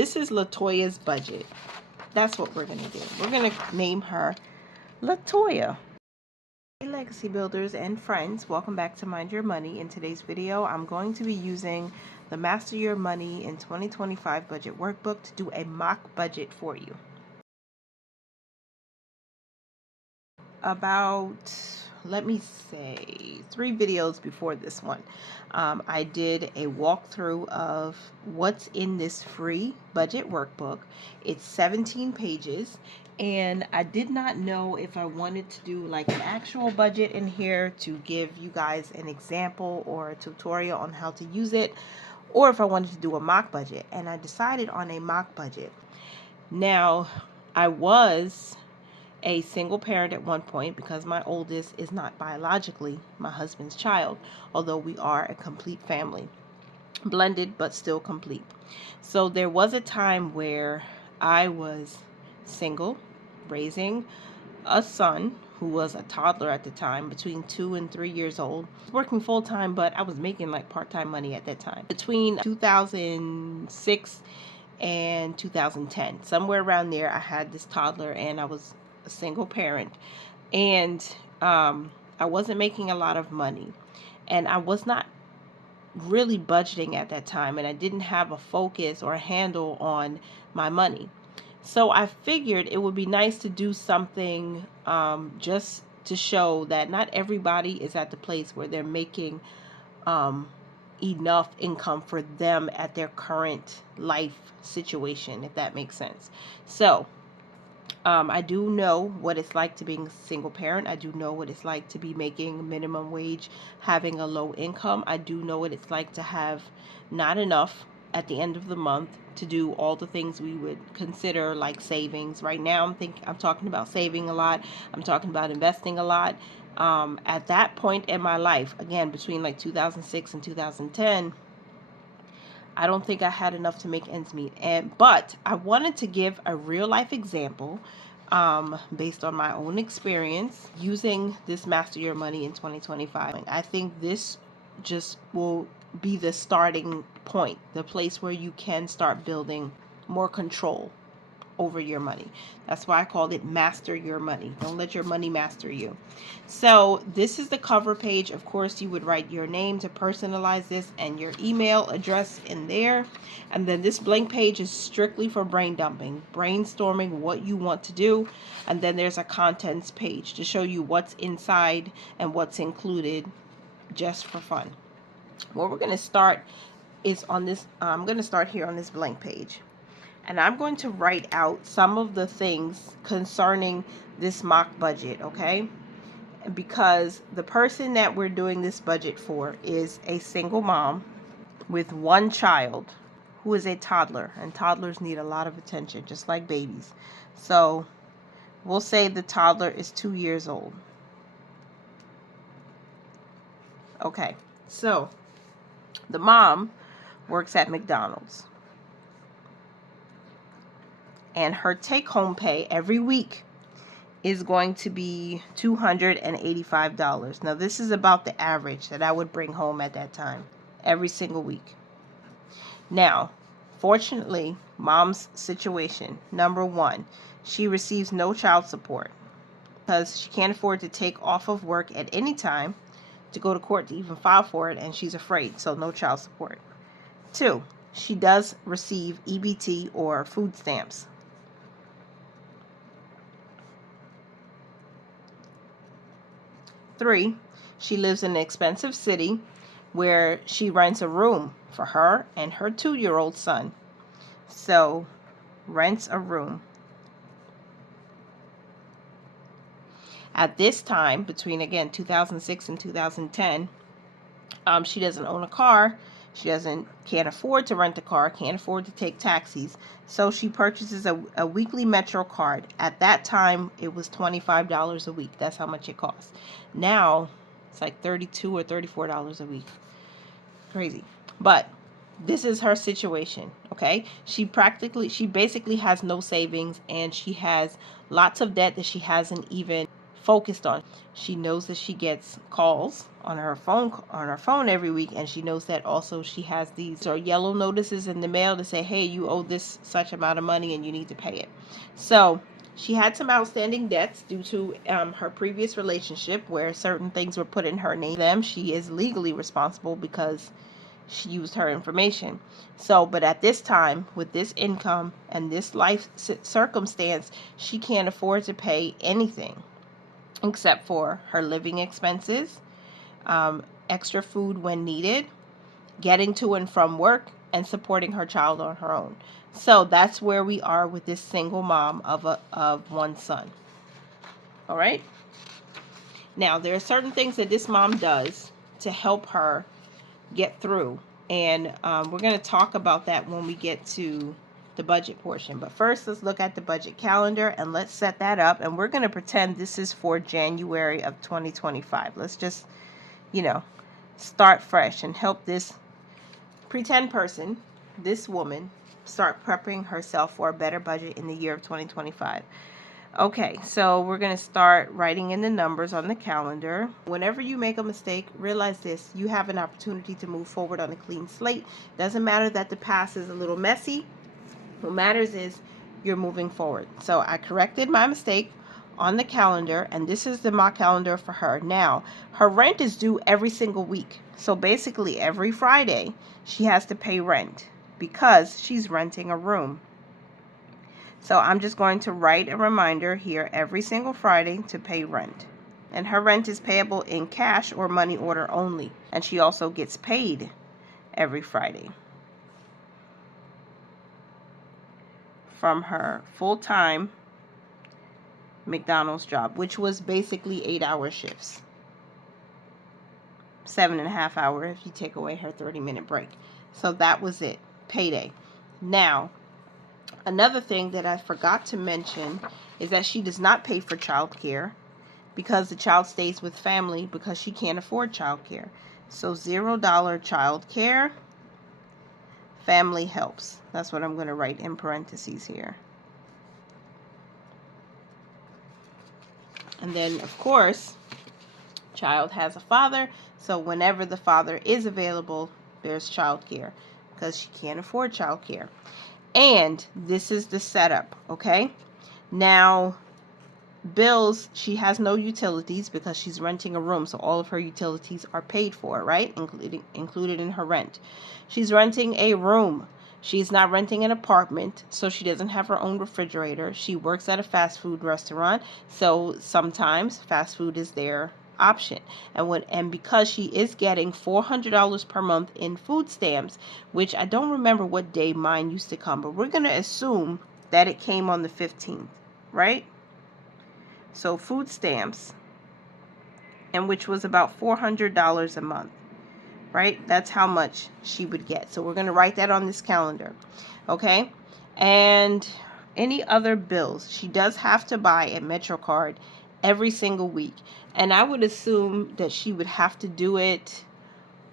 This is Latoya's budget. That's what we're going to do. We're going to name her Latoya. Hey legacy builders and friends, welcome back to Mind Your Money. In today's video, I'm going to be using the Master Your Money in 2025 budget workbook to do a mock budget for you. About, let me say, 3 videos before this one, I did a walkthrough of what's in this free budget workbook. It's 17 pages, and I did not know if I wanted to do like an actual budget in here to give you guys an example or a tutorial on how to use it, or if I wanted to do a mock budget, and I decided on a mock budget. Now, I was a single parent at one point because my oldest is not biologically my husband's child, although we are a complete family, blended but still complete. So there was a time where I was single, raising a son who was a toddler at the time, between 2 and 3 years old, working full-time, but I was making like part-time money at that time. Between 2006 and 2010, somewhere around there, I had this toddler, and I was a single parent, and I wasn't making a lot of money, and I was not really budgeting at that time, and I didn't have a focus or a handle on my money. So I figured it would be nice to do something just to show that not everybody is at the place where they're making enough income for them at their current life situation, if that makes sense. So I do know what it's like to being a single parent. I do know what it's like to be making minimum wage, having a low income. I do know what it's like to have not enough at the end of the month to do all the things we would consider like savings. Right now, I'm talking about saving a lot. I'm talking about investing a lot. At that point in my life, again, between like 2006 and 2010, I don't think I had enough to make ends meet. But I wanted to give a real life example based on my own experience using this Master Your Money in 2025. I think this just will be the starting point, the place where you can start building more control over your money. That's why I called it Master Your Money. Don't let your money master you. So this is the cover page. Of course, you would write your name to personalize this and your email address in there. And then this blank page is strictly for brain dumping, brainstorming what you want to do. And then there's a contents page to show you what's inside and what's included just for fun. What we're going to start is on this. I'm going to start here on this blank page. And I'm going to write out some of the things concerning this mock budget, okay? Because the person that we're doing this budget for is a single mom with one child who is a toddler. And toddlers need a lot of attention, just like babies. So we'll say the toddler is 2 years old. Okay, so the mom works at McDonald's. And her take-home pay every week is going to be $285. Now, this is about the average that I would bring home at that time, every single week. Now, fortunately, mom's situation, number one, she receives no child support because she can't afford to take off of work at any time to go to court to even file for it, and she's afraid, so no child support. 2, she does receive EBT or food stamps. 3, she lives in an expensive city where she rents a room for her and her 2-year-old son. So, rents a room. At this time, between, again, 2006 and 2010, she doesn't own a car. She can't afford to rent a car, can't afford to take taxis. So she purchases a weekly Metro card. At that time, it was $25 a week. That's how much it costs. Now, it's like $32 or $34 a week. Crazy. But this is her situation, okay? She basically has no savings, and she has lots of debt that she hasn't even focused on. She knows that she gets calls on her phone every week, and she knows that also she has these or yellow notices in the mail to say, hey, you owe this such amount of money and you need to pay it. So she had some outstanding debts due to her previous relationship where certain things were put in her name. She is legally responsible because she used her information. So, but at this time, with this income and this life circumstance, she can't afford to pay anything except for her living expenses, extra food when needed, getting to and from work, and supporting her child on her own. So that's where we are with this single mom of one son. All right. Now, there are certain things that this mom does to help her get through. And we're going to talk about that when we get to the budget portion. But first, let's look at the budget calendar and let's set that up. And we're going to pretend this is for January of 2025. Let's just, start fresh and help this pretend person, this woman, start prepping herself for a better budget in the year of 2025. Okay, so we're going to start writing in the numbers on the calendar. Whenever you make a mistake, realize this: you have an opportunity to move forward on a clean slate. Doesn't matter that the past is a little messy. What matters is you're moving forward. So I corrected my mistake on the calendar, and this is the mock calendar for her. Now, her rent is due every single week. So basically every Friday, she has to pay rent because she's renting a room. So I'm just going to write a reminder here every single Friday to pay rent. And her rent is payable in cash or money order only. And she also gets paid every Friday from her full-time McDonald's job, which was basically 8-hour shifts. 7.5 hours if you take away her 30-minute break. So that was it. Payday. Now, another thing that I forgot to mention is that she does not pay for child care because the child stays with family because she can't afford child care. So $0 child care, family helps. That's what I'm going to write in parentheses here. And then, of course, child has a father. So whenever the father is available, there's child care because she can't afford child care. And this is the setup, okay? Now, bills, she has no utilities because she's renting a room, so all of her utilities are paid for, right? Included in her rent. She's renting a room. She's not renting an apartment, so she doesn't have her own refrigerator. She works at a fast food restaurant, so sometimes fast food is their option. And because she is getting $400 per month in food stamps, which I don't remember what day mine used to come, but we're going to assume that it came on the 15th, right? So food stamps, and which was about $400 a month, right? That's how much she would get. So we're going to write that on this calendar, okay? And any other bills, she does have to buy a MetroCard every single week. And I would assume that she would have to do it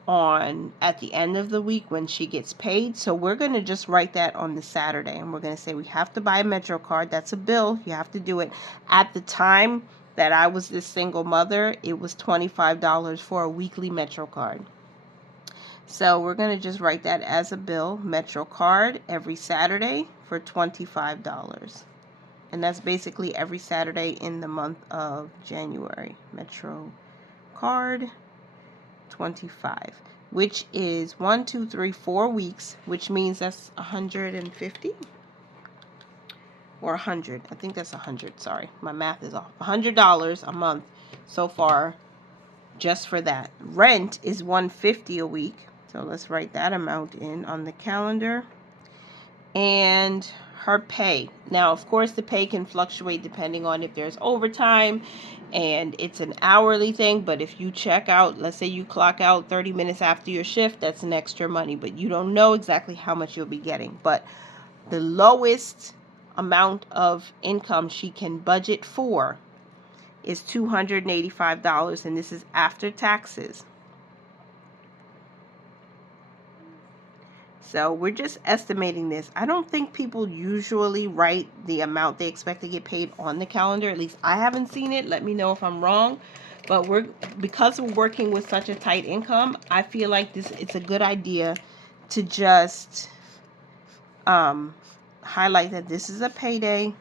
at the end of the week when she gets paid. So we're going to just write that on the Saturday, and we're going to say we have to buy a MetroCard. That's a bill. You have to do it. At the time that I was this single mother, it was $25 for a weekly MetroCard. So we're going to just write that as a bill, MetroCard, every Saturday for $25. And that's basically every Saturday in the month of January. MetroCard 25, which is 4 weeks, which means that's 150 or 100. I think that's 100. Sorry, my math is off. $100 a month so far just for that. Rent is $150 a week. So let's write that amount in on the calendar. And her pay. Now, of course, the pay can fluctuate depending on if there's overtime, and it's an hourly thing. But if you check out, let's say you clock out 30 minutes after your shift, that's an extra money. But you don't know exactly how much you'll be getting. But the lowest amount of income she can budget for is $285, and this is after taxes. So we're just estimating this. I don't think people usually write the amount they expect to get paid on the calendar. At least I haven't seen it. Let me know if I'm wrong. But because we're working with such a tight income, I feel like it's a good idea to just highlight that this is a payday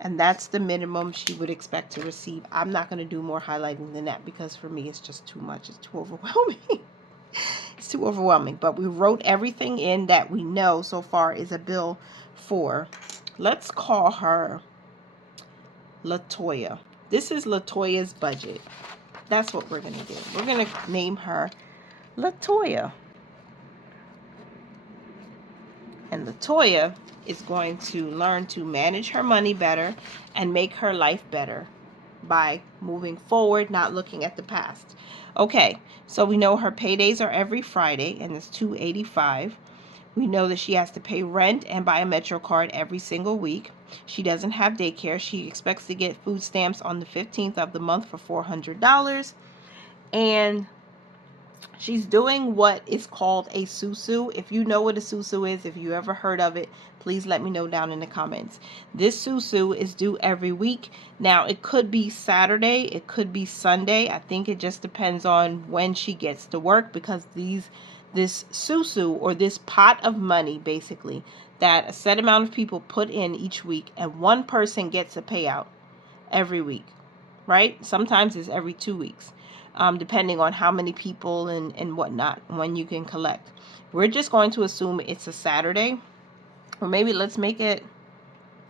and that's the minimum she would expect to receive. I'm not going to do more highlighting than that because for me it's just too much. It's too overwhelming. It's too overwhelming. But we wrote everything in that we know so far is a bill for, let's call her Latoya. This is Latoya's budget. That's what we're going to do. We're going to name her Latoya. And Latoya is going to learn to manage her money better and make her life better by moving forward, not looking at the past. Okay, so we know her paydays are every Friday, and it's $285. We know that she has to pay rent and buy a Metro card every single week. She doesn't have daycare. She expects to get food stamps on the 15th of the month for $400. And she's doing what is called a susu. If you know what a susu is, if you ever heard of it, please let me know down in the comments. This susu is due every week. Now, it could be Saturday, it could be Sunday. I think it just depends on when she gets to work, because this susu, or this pot of money, basically, that a set amount of people put in each week, and one person gets a payout every week, right? Sometimes it's every 2 weeks. Depending on how many people and whatnot, when you can collect. We're just going to assume it's a Saturday, or maybe let's make it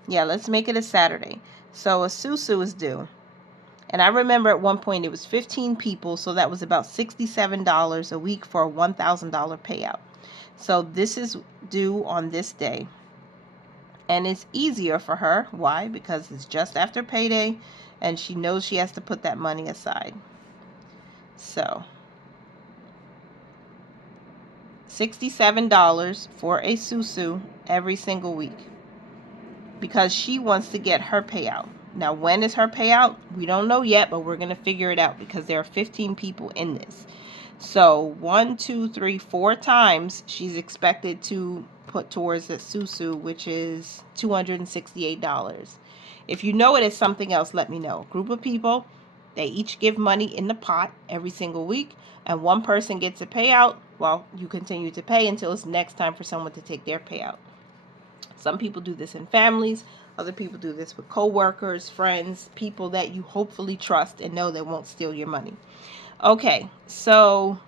a Saturday. So a susu is due. And I remember at one point it was 15 people, so that was about $67 a week for a $1,000 payout. So this is due on this day. And it's easier for her. Why? Because it's just after payday, and she knows she has to put that money aside. So $67 for a susu every single week, because she wants to get her payout. Now, when is her payout? We don't know yet, but we're going to figure it out because there are 15 people in this. So 1, 2, 3, 4 times she's expected to put towards the susu, which is $268. If you know it is something else, let me know. Group of people, they each give money in the pot every single week, and one person gets a payout while you continue to pay until it's next time for someone to take their payout. Some people do this in families. Other people do this with co-workers, friends, people that you hopefully trust and know they won't steal your money. Okay, so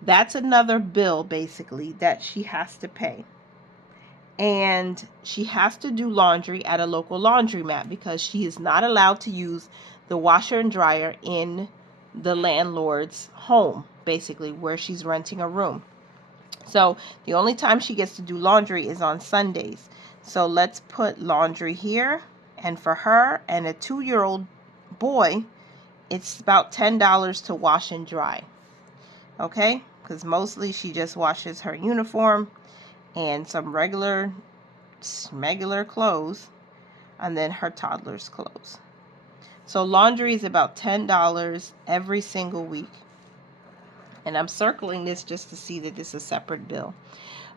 that's another bill, basically, that she has to pay. And she has to do laundry at a local laundromat because she is not allowed to use the washer and dryer in the landlord's home, basically, where she's renting a room. So the only time she gets to do laundry is on Sundays. So let's put laundry here. And for her and a 2-year-old boy, it's about $10 to wash and dry. Okay? Because mostly she just washes her uniform and some regular clothes, and then her toddler's clothes. So laundry is about $10 every single week. And I'm circling this just to see that this is a separate bill.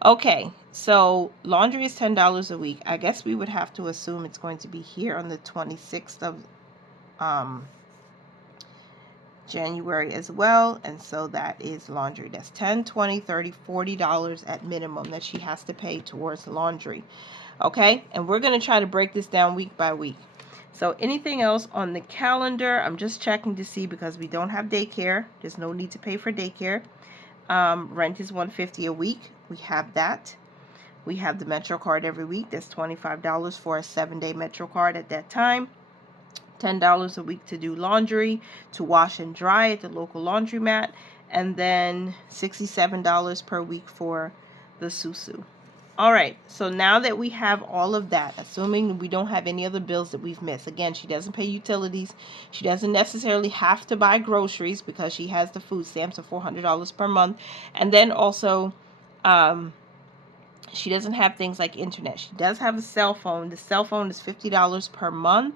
Okay, so laundry is $10 a week. I guess we would have to assume it's going to be here on the 26th of January as well. And so that is laundry. That's $10, $20, $30, $40 at minimum that she has to pay towards laundry. Okay, and we're going to try to break this down week by week. So anything else on the calendar, I'm just checking to see, because we don't have daycare. There's no need to pay for daycare. Rent is $150 a week. We have that. We have the Metro card every week. That's $25 for a 7-day Metro card at that time. $10 a week to do laundry, to wash and dry at the local laundromat, and then $67 per week for the susu. All right, so now that we have all of that, assuming we don't have any other bills that we've missed. Again, she doesn't pay utilities. She doesn't necessarily have to buy groceries because she has the food stamps of $400 per month. And then also, she doesn't have things like internet. She does have a cell phone. The cell phone is $50 per month.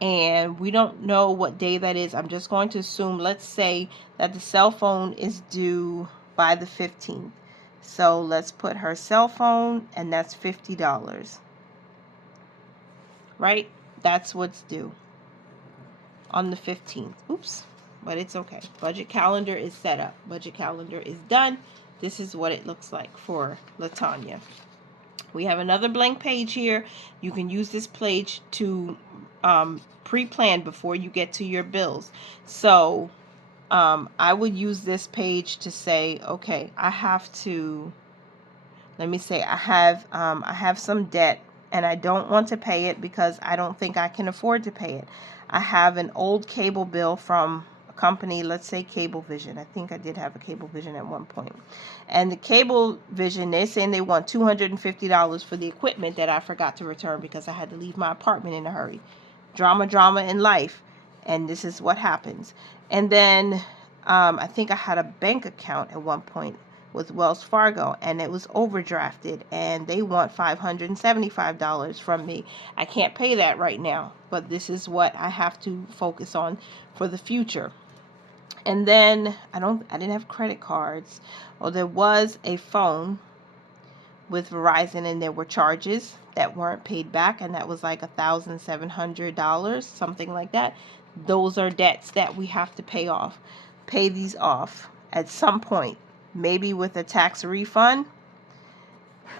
And we don't know what day that is. I'm just going to assume, let's say that the cell phone is due by the 15th. So let's put her cell phone, and that's $50. Right? That's what's due on the 15th. Oops, but it's okay. Budget calendar is set up. Budget calendar is done. This is what it looks like for Latanya. We have another blank page here. You can use this page to pre-plan before you get to your bills. So I would use this page to say, okay, I have to, let me say, I have some debt and I don't want to pay it because I don't think I can afford to pay it. I have an old cable bill from a company, let's say Cablevision. I think I did have a Cablevision at one point. And the Cablevision, they're saying they want $250 for the equipment that I forgot to return because I had to leave my apartment in a hurry. Drama in life. And this is what happens. And then I think I had a bank account at one point with Wells Fargo, and it was overdrafted, and they want $575 from me. I can't pay that right now, but this is what I have to focus on for the future. And then I didn't have credit cards. Well, there was a phone with Verizon, and there were charges that weren't paid back, and that was like $1,700, something like that. Those are debts that we have to pay off. Pay these off at some point. Maybe with a tax refund,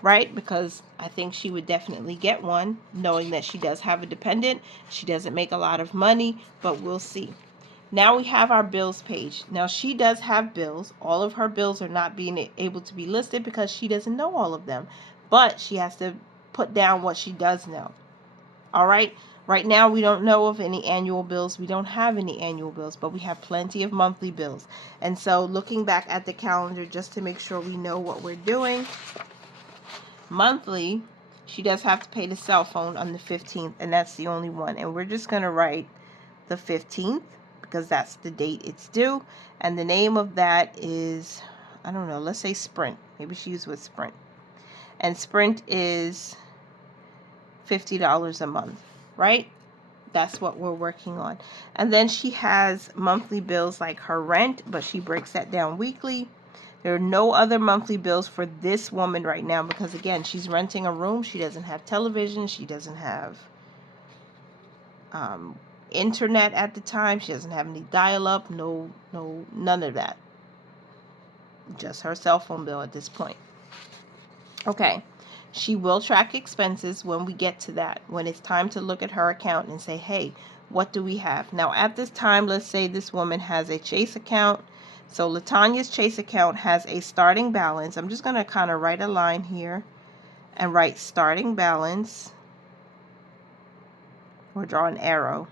right? Because I think she would definitely get one, knowing that she does have a dependent. She doesn't make a lot of money, but we'll see. Now we have our bills page. Now she does have bills. All of her bills are not being able to be listed because she doesn't know all of them. But she has to put down what she does know. All right? Right now, we don't know of any annual bills. We don't have any annual bills, but we have plenty of monthly bills. And so looking back at the calendar just to make sure we know what we're doing, monthly, she does have to pay the cell phone on the 15th, and that's the only one. And we're just going to write the 15th because that's the date it's due. And the name of that is, I don't know, let's say Sprint. Maybe she's with Sprint. And Sprint is $50 a month. Right? That's what we're working on. And then she has monthly bills like her rent, but she breaks that down weekly. There are no other monthly bills for this woman right now because, again, she's renting a room. She doesn't have television. She doesn't have internet at the time. She doesn't have any dial-up. None of that. Just her cell phone bill at this point. Okay. She will track expenses when we get to that, when it's time to look at her account and say, hey, what do we have? Now, at this time, let's say this woman has a Chase account. So Latanya's Chase account has a starting balance. I'm just going to kind of write a line here and write starting balance, or draw an arrow.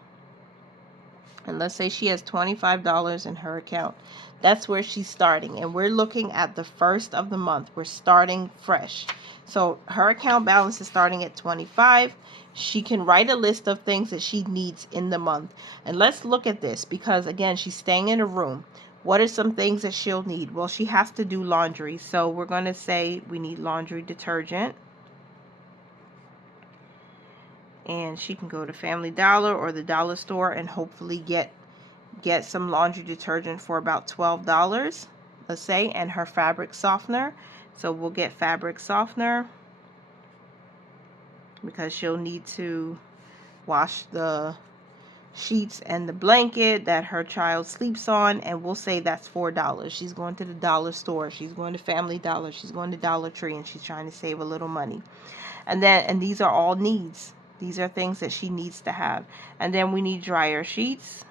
And let's say she has $25 in her account. That's where she's starting. And we're looking at the first of the month. We're starting fresh. So her account balance is starting at 25. She can write a list of things that she needs in the month. And let's look at this because, again, she's staying in a room. What are some things that she'll need? Well, she has to do laundry. So we're going to say we need laundry detergent. And she can go to Family Dollar or the dollar store and hopefully get some laundry detergent for about $12, let's say, and her fabric softener. So we'll get fabric softener because she'll need to wash the sheets and the blanket that her child sleeps on, and we'll say that's $4. She's going to the dollar store. She's going to Family Dollar. She's going to Dollar Tree, and she's trying to save a little money. And these are all needs. These are things that she needs to have. And then we need dryer sheets.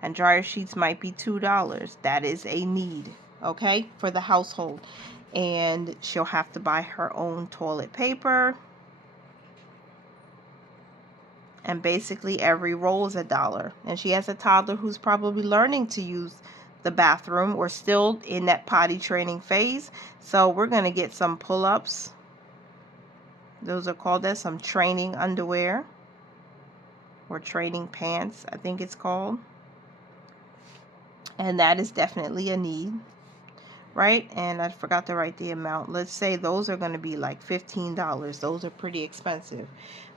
And dryer sheets might be $2. That is a need, okay, for the household. And she'll have to buy her own toilet paper. And basically every roll is $1. And she has a toddler who's probably learning to use the bathroom or still in that potty training phase. So we're going to get some pull-ups. Those are called as some training underwear or training pants, I think it's called. And that is definitely a need, right? And I forgot to write the amount. Let's say those are going to be like $15. Those are pretty expensive.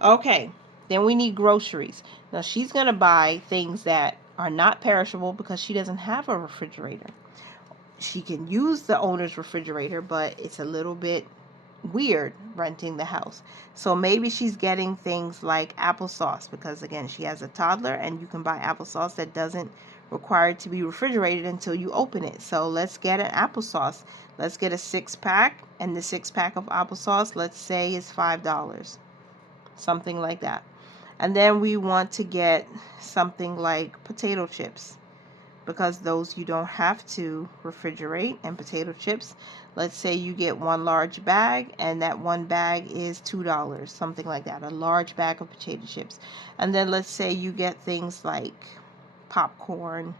Okay, then we need groceries. Now she's going to buy things that are not perishable because she doesn't have a refrigerator. she can use the owner's refrigerator, but it's a little bit weird renting the house. So maybe she's getting things like applesauce, because again, she has a toddler and you can buy applesauce that doesn't require it to be refrigerated until you open it. So let's get an applesauce. Let's get a 6-pack, and the 6-pack of applesauce, let's say, is $5, something like that. And then we want to get something like potato chips, because those you don't have to refrigerate. And potato chips, let's say you get 1 large bag, and that 1 bag is $2, something like that, a large bag of potato chips. And then let's say you get things like popcorn.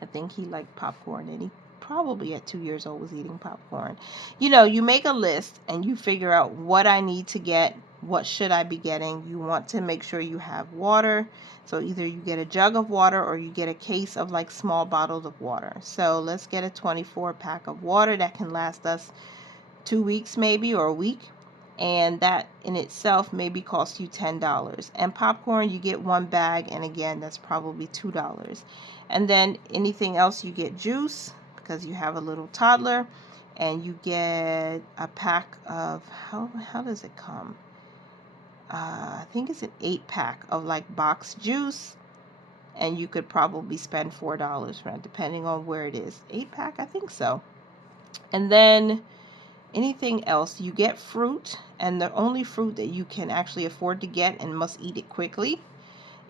I think he liked popcorn, and he probably at 2 years old was eating popcorn. You make a list and you figure out what I need to get, what should I be getting. You want to make sure you have water. So either you get a jug of water or you get a case of like small bottles of water. So let's get a 24-pack of water that can last us 2 weeks maybe, or a week. And that in itself maybe costs you $10. And popcorn, you get 1 bag, and again, that's probably $2. And then anything else, you get juice because you have a little toddler, and you get a pack of, how does it come? I think it's an 8-pack of like boxed juice, and you could probably spend $4 for that, depending on where it is. 8-pack, I think so. And then anything else, you get fruit, and the only fruit that you can actually afford to get and must eat it quickly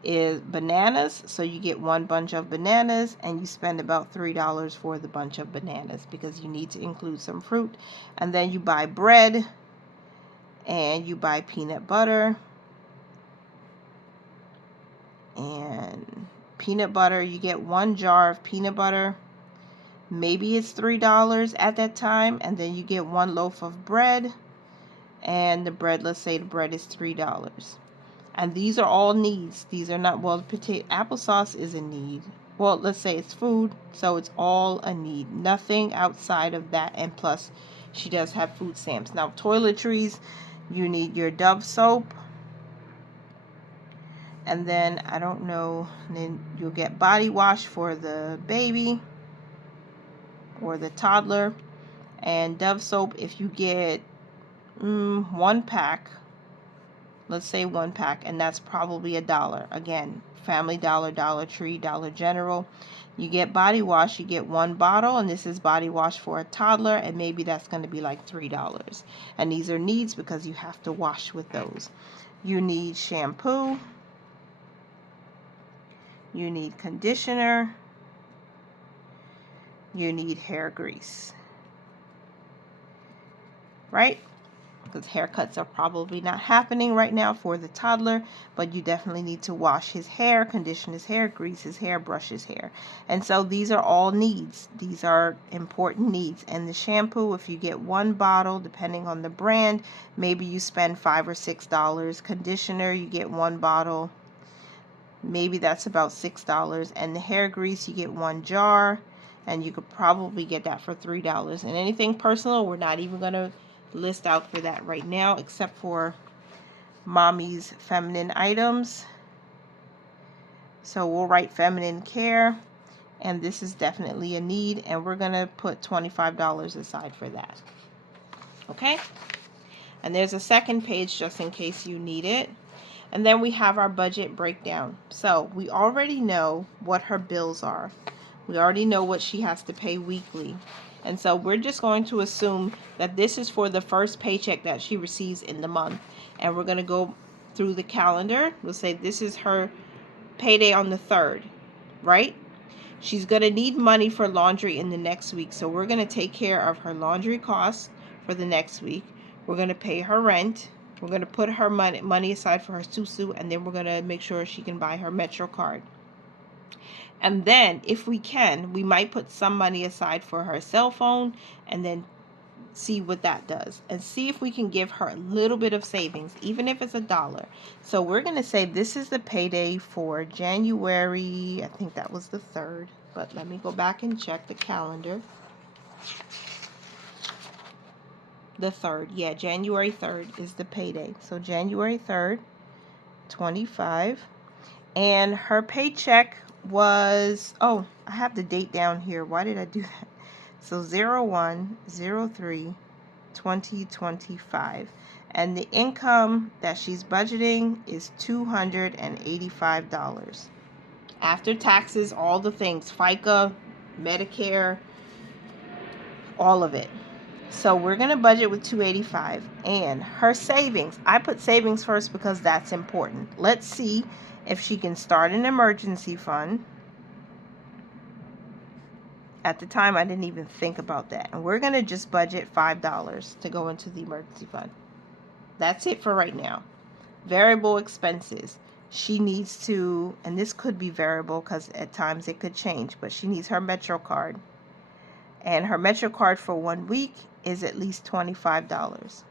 is bananas. So you get 1 bunch of bananas, and you spend about $3 for the bunch of bananas, because you need to include some fruit. And then you buy bread, and you buy peanut butter. And peanut butter, you get 1 jar of peanut butter. Maybe it's $3 at that time, and then you get 1 loaf of bread, and the bread, let's say the bread is $3. And these are all needs. These are not, well, applesauce is a need. Well, let's say it's food, so it's all a need. Nothing outside of that, and plus she does have food stamps. Now, toiletries, you need your Dove soap, and then I don't know, and then you'll get body wash for the baby or the toddler. And Dove soap, if you get 1 pack, let's say 1 pack, and that's probably $1. Again, Family Dollar, Dollar Tree, Dollar General. You get body wash, you get 1 bottle, and this is body wash for a toddler, and maybe that's going to be like $3. And these are needs because you have to wash with those. You need shampoo. You need conditioner. You need hair grease. Right? Because haircuts are probably not happening right now for the toddler, but you definitely need to wash his hair, condition his hair, grease his hair, brush his hair. And so these are all needs. These are important needs. And the shampoo, if you get 1 bottle, depending on the brand, maybe you spend $5 or $6. Conditioner, you get 1 bottle, maybe that's about $6. And the hair grease, you get 1 jar, and you could probably get that for $3. And anything personal, we're not even going to list out for that right now, except for mommy's feminine items. So we'll write feminine care, and this is definitely a need, and we're going to put $25 aside for that. Okay? And there's a second page just in case you need it. And then we have our budget breakdown. So we already know what her bills are. We already know what she has to pay weekly. And so we're just going to assume that this is for the first paycheck that she receives in the month. And we're going to go through the calendar. We'll say this is her payday on the 3rd, right? She's going to need money for laundry in the next week. So we're going to take care of her laundry costs for the next week. We're going to pay her rent. We're going to put her money aside for her susu, and then we're going to make sure she can buy her Metro card. And then, if we can, we might put some money aside for her cell phone, and then see what that does. And see if we can give her a little bit of savings, even if it's $1. So we're going to say this is the payday for January, I think that was the 3rd. But let me go back and check the calendar. The 3rd, yeah, January 3rd is the payday. So January 3rd, 25. And her paycheck was, oh, I have the date down here. Why did I do that? So 01/03/2025. And the income that she's budgeting is $285. After taxes, all the things, FICA, Medicare, all of it. So we're going to budget with 285. And her savings, I put savings first because that's important. Let's see if she can start an emergency fund. At the time, I didn't even think about that. And we're going to just budget $5 to go into the emergency fund. That's it for right now. Variable expenses. She needs to, and this could be variable because at times it could change, but she needs her Metro card. And her Metro card for 1 week is at least $25.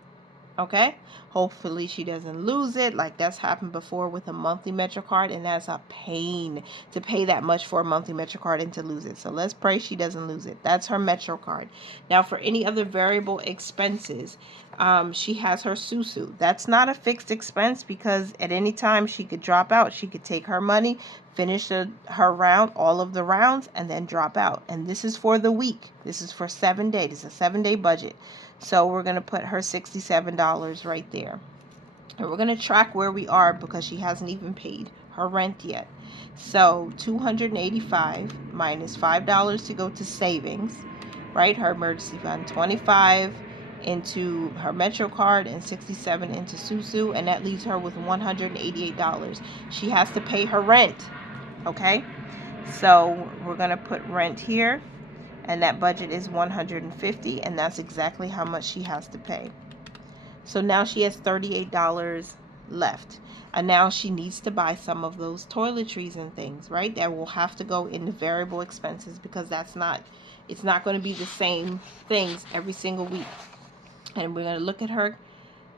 Okay? Hopefully she doesn't lose it, like that's happened before with a monthly Metro card, and that's a pain to pay that much for a monthly Metro card and to lose it. So let's pray she doesn't lose it. That's her Metro card. Now for any other variable expenses, she has her Susu. That's not a fixed expense because at any time she could drop out. She could take her money, finish her round, all of the rounds, and then drop out. And this is for the week. This is for 7 days. It's a 7-day budget. So we're going to put her $67 right there. And we're going to track where we are because she hasn't even paid her rent yet. So $285 minus $5 to go to savings, right? Her emergency fund, 25 into her Metro card and 67 into Susu, and that leaves her with $188. She has to pay her rent, okay? So we're going to put rent here. And that budget is $150, and that's exactly how much she has to pay. So now she has $38 left. And now she needs to buy some of those toiletries and things, right? That will have to go into variable expenses because it's not going to be the same things every single week. And we're going to look at her.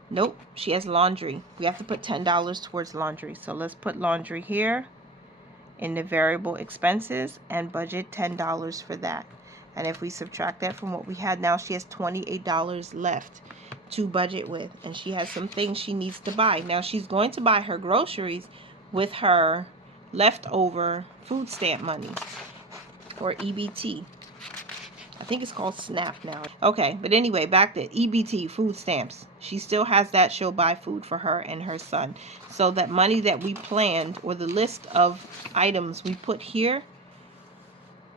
Nope, she has laundry. We have to put $10 towards laundry. So let's put laundry here in the variable expenses and budget $10 for that. And if we subtract that from what we had, now she has $28 left to budget with. And she has some things she needs to buy. Now she's going to buy her groceries with her leftover food stamp money, or EBT. I think it's called SNAP now. Okay, but anyway, back to EBT, food stamps. She still has that. She'll buy food for her and her son. So that money that we planned, or the list of items we put here,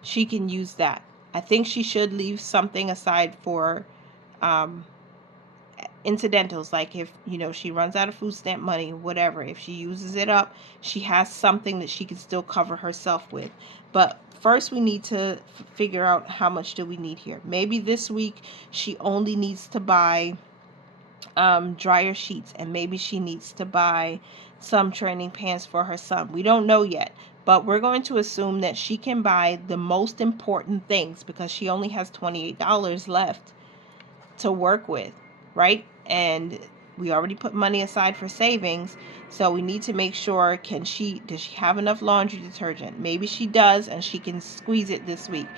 she can use that. I think she should leave something aside for incidentals, like if she runs out of food stamp money, whatever, if she uses it up, she has something that she can still cover herself with. But first we need to figure out how much do we need here. Maybe this week she only needs to buy dryer sheets, and maybe she needs to buy some training pants for her son. We don't know yet, but we're going to assume that she can buy the most important things because she only has $28 left to work with, right? And we already put money aside for savings, so we need to make sure, does she have enough laundry detergent? Maybe she does, and she can squeeze it this week.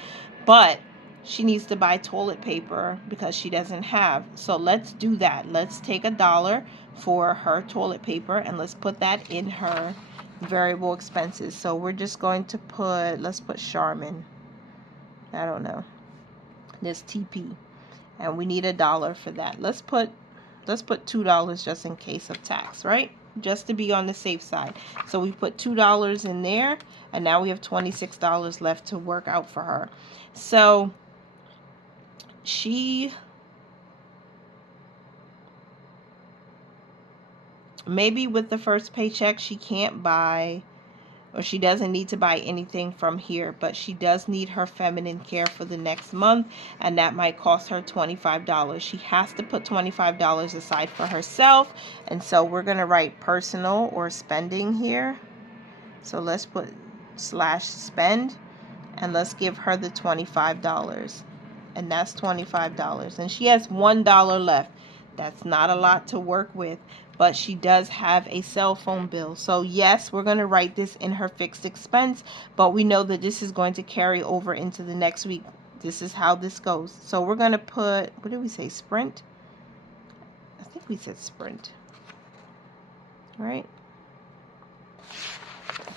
But she needs to buy toilet paper because she doesn't have. So let's do that. Let's take $1 for her toilet paper and let's put that in her variable expenses. So we're just going to let's put Charmin. I don't know. This TP. And we need $1 for that. Let's put $2 just in case of tax, right? Just to be on the safe side. So we put $2 in there, and now we have $26 left to work out for her. So she maybe with the first paycheck she can't buy, or she doesn't need to buy anything from here, but she does need her feminine care for the next month, and that might cost her $25. She has to put $25 aside for herself, and so we're going to write personal or spending here. So let's put /spend, and let's give her the $25, and that's $25, and she has $1 left. That's not a lot to work with, but she does have a cell phone bill. So yes, we're going to write this in her fixed expense, but we know that this is going to carry over into the next week. This is how this goes. So we're going to put, what did we say, Sprint? I think we said Sprint, right?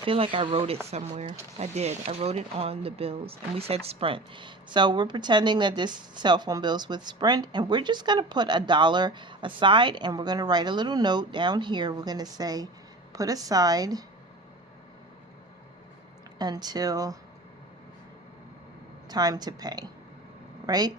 feel like I wrote it somewhere. I did. I wrote it on the bills, and we said Sprint. So we're pretending that this cell phone bill's with Sprint, and we're just going to put $1 aside, and we're going to write a little note down here. We're going to say, put aside until time to pay, right?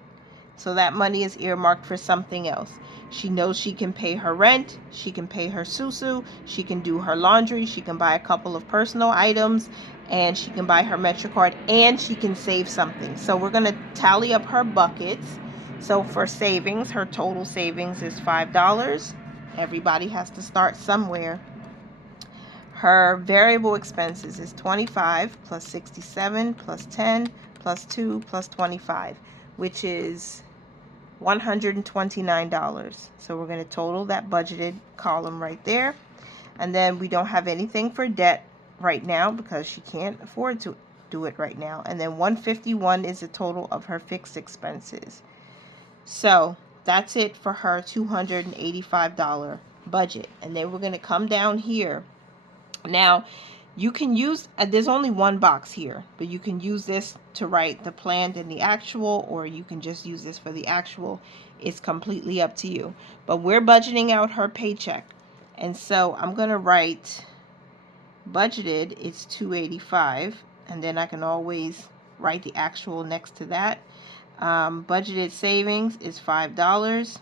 So that money is earmarked for something else. She knows she can pay her rent, she can pay her susu, she can do her laundry, she can buy a couple of personal items, and she can buy her MetroCard, and she can save something. So we're going to tally up her buckets. So for savings, her total savings is $5. Everybody has to start somewhere. Her variable expenses is 25 plus 67 plus 10 plus 2 plus 25, which is $129. So we're going to total that budgeted column right there. And then we don't have anything for debt right now because she can't afford to do it right now. And then 151 is the total of her fixed expenses. So that's it for her $285 budget. And then we're going to come down here. Now, you can use, there's only one box here, but you can use this to write the planned and the actual, or you can just use this for the actual. It's completely up to you. But we're budgeting out her paycheck. And so I'm going to write budgeted, it's $285, and then I can always write the actual next to that. Budgeted savings is $5.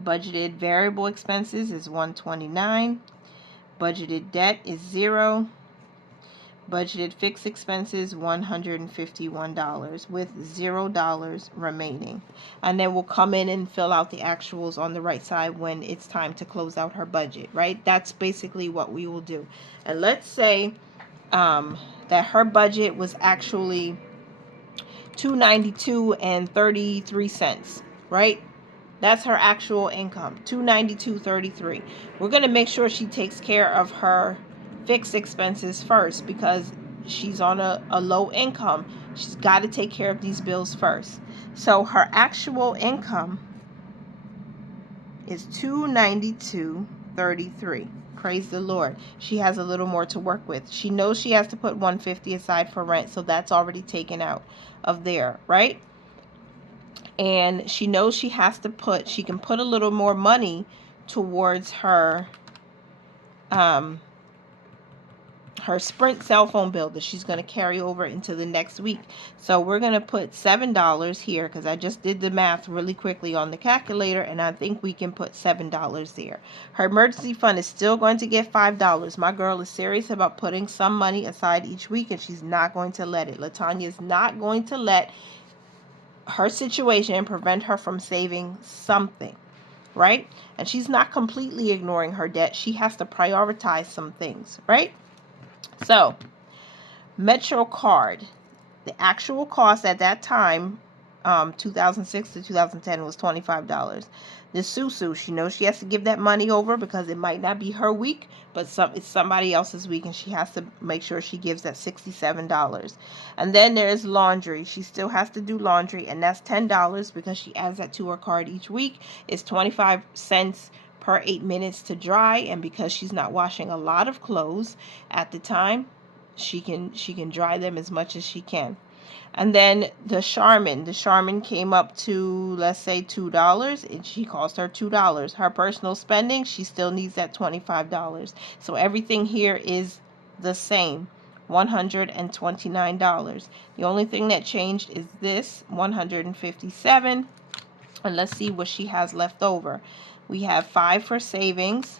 Budgeted variable expenses is $129. Budgeted debt is $0. Budgeted fixed expenses $151 with $0 remaining. And then we'll come in and fill out the actuals on the right side when it's time to close out her budget, right? That's basically what we will do. And let's say that her budget was actually $292.33, right? That's her actual income, $292.33. We're going to make sure she takes care of her fixed expenses first because she's on a low income. She's got to take care of these bills first. So her actual income is $292.33. Praise the Lord. She has a little more to work with. She knows she has to put $150 aside for rent, so that's already taken out of there, right? And she knows she has to put, she can put a little more money towards her her Sprint cell phone bill that she's going to carry over into the next week. So we're going to put $7 here because I just did the math really quickly on the calculator, and I think we can put $7 there. Her emergency fund is still going to get $5. My girl is serious about putting some money aside each week, and she's not going to let it. LaTanya is not going to let her situation prevent her from saving something, right? And she's not completely ignoring her debt. She has to prioritize some things, right? So, MetroCard, the actual cost at that time, 2006 to 2010, was $25. The Susu, she knows she has to give that money over because it might not be her week, but it's somebody else's week, and she has to make sure she gives that $67. And then there's laundry. She still has to do laundry, and that's $10 because she adds that to her card each week. It's 25 cents per 8 minutes to dry, and because she's not washing a lot of clothes at the time, she can dry them as much as she can. And then the Charmin came up to, let's say, $2, and she cost her $2. Her personal spending, she still needs that $25. So everything here is the same, $129. The only thing that changed is this, $157. And let's see what she has left over. We have $5 for savings,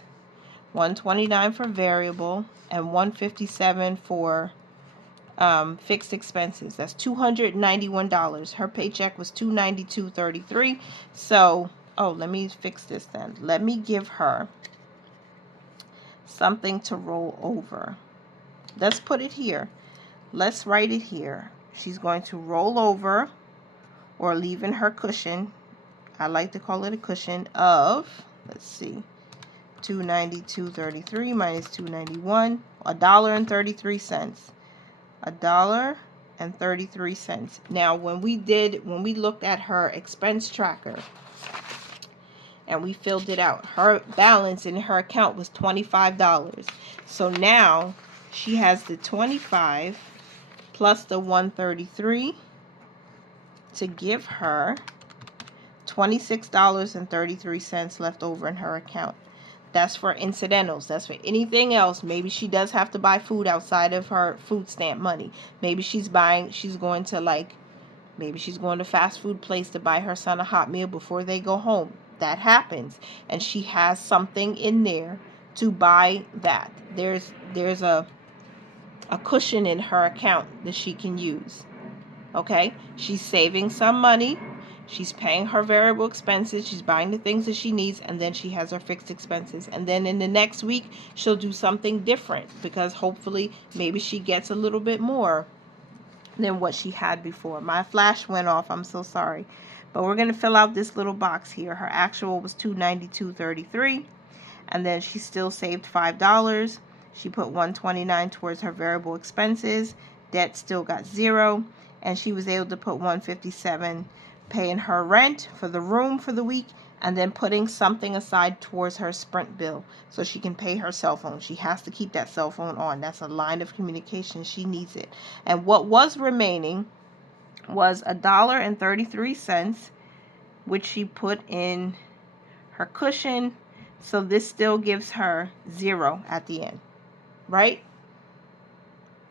$129 for variable, and $157 for fixed expenses. That's $291. Her paycheck was $292.33. So, let me fix this then. Let me give her something to roll over. Let's put it here. Let's write it here. She's going to roll over or leave in her cushion. I like to call it a cushion of, let's see, $292.33 minus $291, $1.33. $1.33. Now, when we looked at her expense tracker and we filled it out, her balance in her account was $25. So now she has the 25 plus the 133 to give her $26.33 left over in her account. That's for incidentals. That's for anything else. Maybe she does have to buy food outside of her food stamp money. Maybe she's going to maybe she's going to fast food place to buy her son a hot meal before they go home. That happens. And she has something in there to buy that. There's a cushion in her account that she can use. Okay? She's saving some money. She's paying her variable expenses. She's buying the things that she needs, and then she has her fixed expenses. And then in the next week, she'll do something different because hopefully maybe she gets a little bit more than what she had before. My flash went off. I'm so sorry. But we're going to fill out this little box here. Her actual was $292.33, and then she still saved $5. She put $129 towards her variable expenses. Debt still got $0, and she was able to put $157 paying her rent for the room for the week, and then putting something aside towards her Sprint bill so she can pay her cell phone. She has to keep that cell phone on. That's a line of communication. She needs it. And what was remaining was $1.33, which she put in her cushion. So this still gives her $0 at the end, right?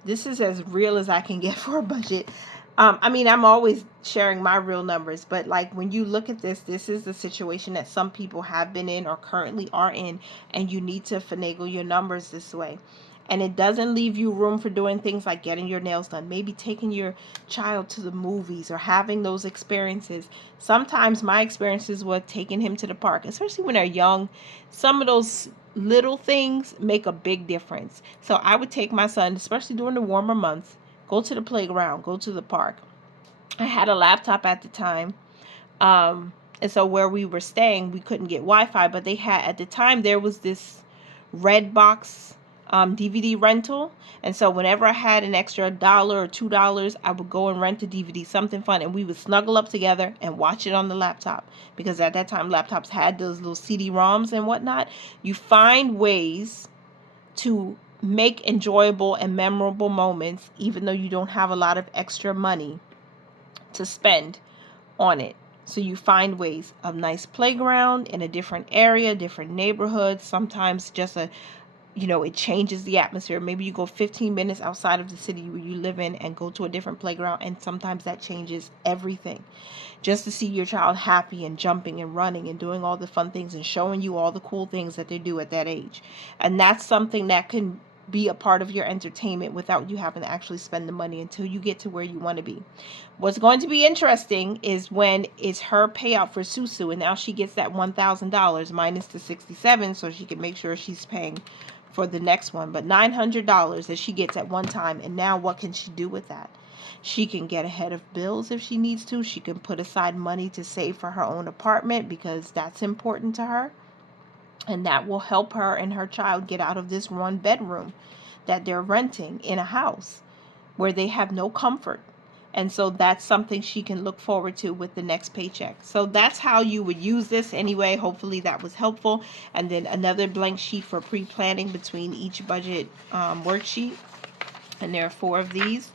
This is as real as I can get for a budget. I mean, I'm always sharing my real numbers, but like when you look at this, this is the situation that some people have been in or currently are in, and you need to finagle your numbers this way. And it doesn't leave you room for doing things like getting your nails done, maybe taking your child to the movies or having those experiences. Sometimes my experiences were taking him to the park, especially when they're young. Some of those little things make a big difference. So I would take my son, especially during the warmer months, go to the playground, go to the park. I had a laptop at the time. And so where we were staying, we couldn't get Wi-Fi, but they had, at the time, there was this red box DVD rental. And so whenever I had an extra $1 or $2, I would go and rent a DVD, something fun, and we would snuggle up together and watch it on the laptop. Because at that time, laptops had those little CD-ROMs and whatnot. You find ways to make enjoyable and memorable moments, even though you don't have a lot of extra money to spend on it. So you find ways. A nice playground in a different area, different neighborhood. Sometimes just it changes the atmosphere. Maybe you go 15 minutes outside of the city where you live in and go to a different playground, and sometimes that changes everything. Just to see your child happy and jumping and running and doing all the fun things and showing you all the cool things that they do at that age. And that's something that can be a part of your entertainment without you having to actually spend the money until you get to where you want to be. What's going to be interesting is when it's her payout for Susu, and now she gets that $1,000 minus the $67, so she can make sure she's paying for the next one. But $900 that she gets at one time, and now what can she do with that? She can get ahead of bills if she needs to. She can put aside money to save for her own apartment because that's important to her. And that will help her and her child get out of this one bedroom that they're renting in a house where they have no comfort. And so that's something she can look forward to with the next paycheck. So that's how you would use this anyway. Hopefully that was helpful. And then another blank sheet for pre-planning between each budget worksheet. And there are 4 of these.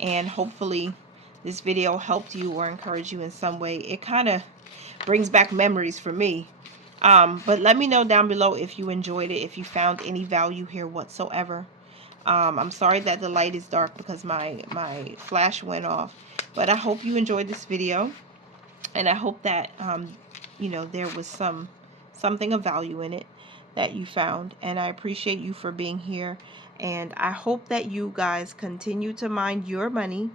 And hopefully this video helped you or encouraged you in some way. It kind of brings back memories for me. But let me know down below if you enjoyed it, if you found any value here whatsoever. I'm sorry that the light is dark because my flash went off. But I hope you enjoyed this video. And I hope that, there was something of value in it that you found. And I appreciate you for being here. And I hope that you guys continue to mind your money,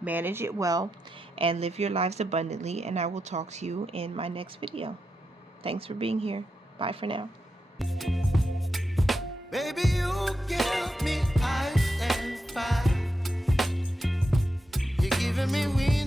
manage it well, and live your lives abundantly. And I will talk to you in my next video. Thanks for being here. Bye for now. Baby, you give me ice and fire. You're giving me wings.